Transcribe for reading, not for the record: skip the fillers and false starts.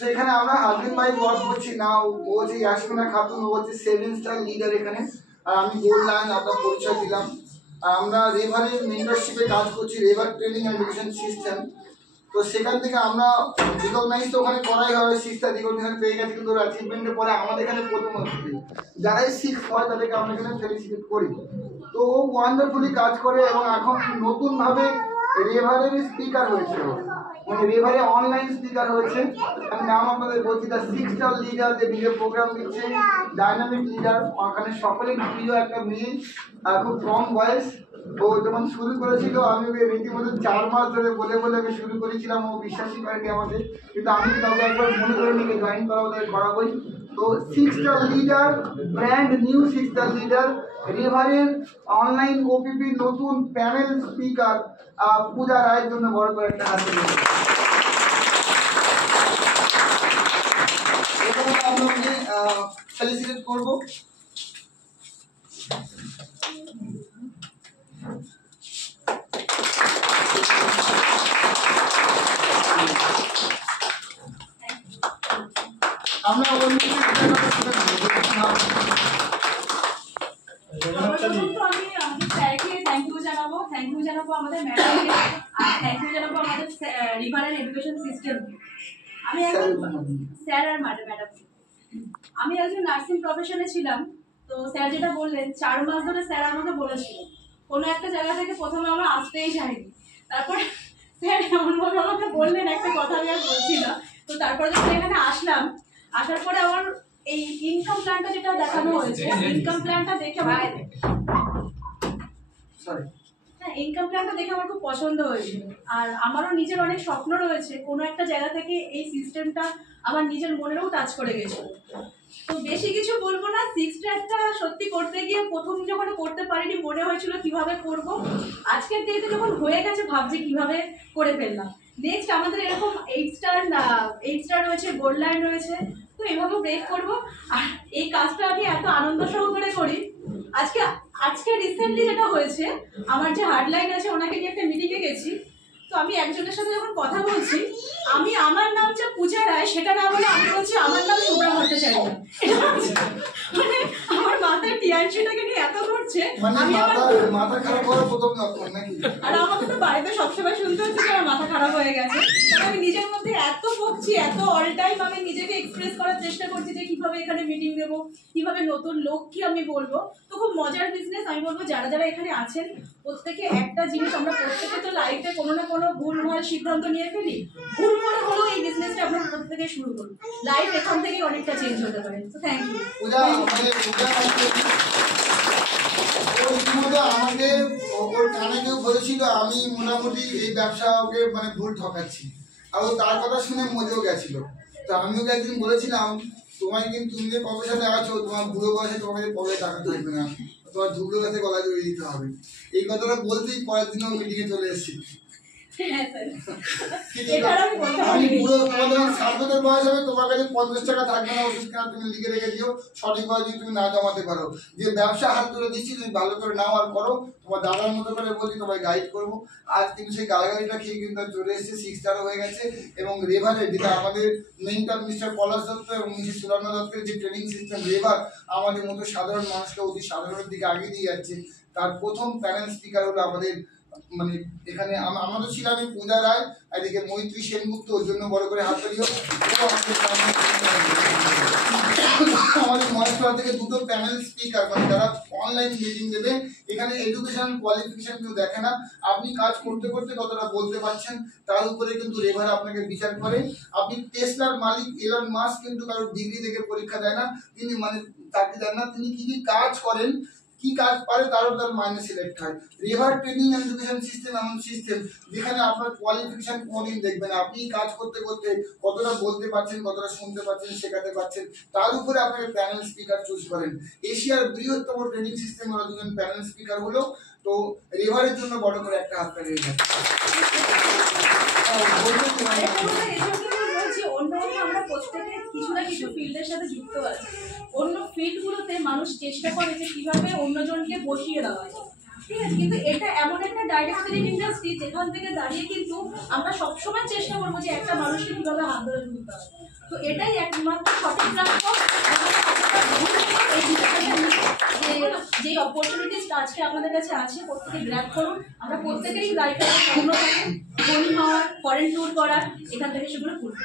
সেখানে আমরা husband wife work করছি না। ও হচ্ছে ইয়াসমিনা খাতুন, ও হচ্ছে 7 স্টার লিডার এখানে, আর আমি গোল্ড লাইন আপনার পরিচয় দিলাম। আর আমরা রেভারের মেন্টরশিপে কাজ করছি, রেভার ট্রেনিং অ্যান্ড এডুকেশন সিস্টেম। তো সেখান থেকে আমরা রিকগনাইজ তো ওখানে করাই হবে, সিস্টার রিকগনিশন পেয়ে গেছে, কিন্তু অ্যাচিভমেন্টের পরে আমাদের এখানে প্রথম হচ্ছে যারাই 6 হয় তাদেরকে আমরা এখানে ফেলিসিটেট করি। তো ও ওয়ান্ডারফুলি কাজ করে এবং এখন নতুনভাবে রেভারের স্পিকার হয়েছে, মানে রেভারে অনলাইন স্পিকার হয়েছে। আমি নাম আপনাদের বলছি, দ্য 6 স্টার লিডার, যে ভিডিও প্রোগ্রাম দিচ্ছে, ডাইনামিক লিডার। ওখানে সকলেই প্রিয় একটা মেয়ে, খুব কম বয়স। ও যখন শুরু করেছিল আমি ওকে রীতিমতো 4 মাস ধরে বলে বলে আমি শুরু করেছিলাম, ও বিশ্বাসই করেনি আমাকে, কিন্তু আমি তাকে একবার মনে করে নিয়ে জয়েন করাবো, তাকে করাবোই। তো 6 star leader, brand new 6 star leader, রেভারের অনলাইন ওপিপি নতুন প্যানেল স্পিকার পূজা রায়ের জন্য বড় করে একটা হাত দিল। আপনাকে ফেলিসিটেট করবো। আমরা থ্যাংক ইউ জানাবো আমাদের ম্যাডামকে, আর থ্যাংক ইউ জানাবো আমাদের রিভারের এডুকেশন সিস্টেম। আমি একজন স্যার আর ম্যাডাম, আমি একজন নার্সিং প্রফেশনে ছিলাম। তো স্যার যেটা বললেন, 4 মাস ধরে স্যার আমাকে বলেছিল কোনো একটা জায়গা থেকে প্রথমে আমরা আসতেই চাইনি। তারপর স্যার এমনভাবে আমাকে বললেন একটা কথা আমি আর বলছি না। তো তারপরে যখন এখানে আসলাম, আসার পরে আমার এই ইনকাম প্ল্যানটা যেটা দেখানো হয়েছে, ইনকাম প্ল্যানটা দেখে ইনকাম প্ল্যানটা দেখে আমার খুব পছন্দ হয়েছিল। আর আমারও নিজের অনেক স্বপ্ন রয়েছে, কোনো একটা জায়গা থেকে এই সিস্টেমটা আমার নিজের মনেরও টাচ করে গেছিল। তো বেশি কিছু বলবো না, 6 স্টারটা সত্যি করতে গিয়ে প্রথম যখন করতে পারিনি মনে হয়েছিল কিভাবে করব। আজকের ডেটে যখন হয়ে গেছে ভাবছি কিভাবে করে ফেললাম। নেক্সট আমাদের এরকম 8 স্টার রয়েছে, গোল্ড লাইন রয়েছে, তো এভাবে ব্রেক করব। আর এই কাজটা আমি এত আনন্দ সহকারে করি। আজকে রিসেন্টলি যেটা হয়েছে, আমার যে হার্ডলাইন আছে ওনাকে নিয়ে একটা মিটিংয়ে গেছি। তো আমি একজনের সাথে যখন কথা বলছি, আমি আমার নাম যে পূজা রায় সেটা না বলে আমি বলছি আমার নাম শুভ্রা ভট্টাচার্য। মানে আমার মাথায় টিআরসিটাকে নিয়ে এত ঘুরছে, আমি মাথা খারাপ হওয়ার প্রথম লক্ষণ নাকি? আর আমাকে তো বাড়িতে সবসময় শুনতে হচ্ছে যে আমার মাথা খারাপ হয়ে গেছে। কারণ আমি নিজের মধ্যে এত বকছি, এত অল টাইম আমি নিজেকে এক্সপ্রেস করার চেষ্টা করছি যে কিভাবে এখানে মিটিং দেবো, কিভাবে নতুন লোককে আমি বলবো। তো খুব মজার বিজনেস। আমি বলবো যারা যারা এখানে আছেন প্রত্যেকে একটা জিনিস, আমরা প্রত্যেকে তো লাইফে কোনো না কোনো ভুলভাল সিদ্ধান্ত নিয়ে ফেলি, ভুল করে হলেও এই বিজনেসটা আপনারা প্রত্যেকে শুরু করুন। লাইফ এখান থেকেই অনেকটা চেঞ্জ হতে পারে। তো থ্যাংক ইউ। আমাকে ওর কানে কেউ বলেছিল আমি মোটামুটি এই ব্যবসাকে মানে ভুল ঠকাচ্ছি, আর ও তার কথা শুনে মজেও গেছিল। তো আমি ওকে একদিন বলেছিলাম তোমায় কিন্তু তুমি যে প্রফেশনে আছো, তোমার বুড়ো বয়সে তোমাকে পকেটে টাকা থাকবে না, তোমার ধুবড়ো কাছে গলা জড়িয়ে দিতে হবে। এই কথাটা বলতেই পরের দিনও মিটিংয়ে চলে এসেছিল। আমি পুরো তোমাদের 60 বছর বয়স হবে, তোমার কাছে 50 টাকা থাকবে না, ওষুধ কেনা তুমি লিখে রেখে দিও, সঠিকভাবে যদি তুমি না জমাতে পারো। যে ব্যবসা হাত তুলে দিচ্ছি তুমি ভালো করে নাও আর করো, তোমার দাদার মতো করে বলি, তোমায় গাইড করবো। আজ কিন্তু সেই গালাগালিটা খেয়ে কিন্তু চলে এসেছে, 6 স্টার হয়ে গেছে। এবং রেভারের যেটা আমাদের মেন্টর মিস্টার পলাশ দত্ত এবং মিসেস সুলর্ণা দত্তের যে ট্রেনিং সিস্টেম রেভার আমাদের মতো সাধারণ মানুষকে অতি সাধারণের দিকে আগে দিয়ে যাচ্ছে, তার প্রথম প্যানেল স্পিকার হলো আমাদের মানে এখানে আমাদের ছিল আমি পূজা রায়, এদিকে মৈত্রী সেনগুপ্ত, ওর জন্য বড় করে হাত তালিও। আমাদের মহেশতলা থেকে 2টো প্যানেল স্পিকার, মানে যারা অনলাইন মিটিং দেবে। এখানে এডুকেশন কোয়ালিফিকেশন কেউ দেখে না, আপনি কাজ করতে করতে কতটা বলতে পারছেন তার উপরে কিন্তু রেভার আপনাকে বিচার করে। আপনি টেসলার মালিক এলন মাস্ক কিন্তু কারোর ডিগ্রি থেকে পরীক্ষা দেয় না, তিনি মানে চাকরি দেন না, তিনি কি কাজ করেন, কি কাজ পারে তার মাইনে সিলেক্ট হয়। রেভার ট্রেনিং এন্ড এডুকেশন সিস্টেম এমন সিস্টেম যেখানে আপনার কোয়ালিফিকেশন কোনদিন দেখবেন, আপনি কাজ করতে করতে কতটা বলতে পারছেন, কতটা শুনতে পাচ্ছেন, শেখাতে পারছেন, তার উপরে আপনাকে প্যানেল স্পিকার চুজ করেন। এশিয়ার বৃহত্তম ট্রেনিং সিস্টেম হলো 2জন প্যানেল স্পিকার হলো। তো রেভারের জন্য বড় করে একটা হাত তালি হয়ে যাচ্ছে। আমরা প্রত্যেকে কিছু না কিছু ফিল্ডের সাথে যুক্ত আছি। অন্য ফিল্ডগুলোতে মানুষ চেষ্টা করে যে কিভাবে অন্যজনকে বসিয়ে দেওয়া যায়, ঠিক আছে, কিন্তু এটা এমন একটা ডাইরেক্ট সেলিং ইন্ডাস্ট্রি যেখান থেকে দাঁড়িয়ে কিন্তু আমরা সবসময় চেষ্টা করবো যে একটা মানুষকে কিভাবে হাত ধরে তুলতে হবে। তো এটাই একমাত্র সঠিক প্ল্যাটফর্ম। যে অপরচুনিটিসটা আজকে আপনাদের কাছে আছে প্রত্যেকে গ্র্যাব করুন। আমরা প্রত্যেকেই লাইফে স্বপ্ন থাকে ধনী হওয়ার, ফরেন ট্যুর করার, এখান থেকে সেগুলো করবো।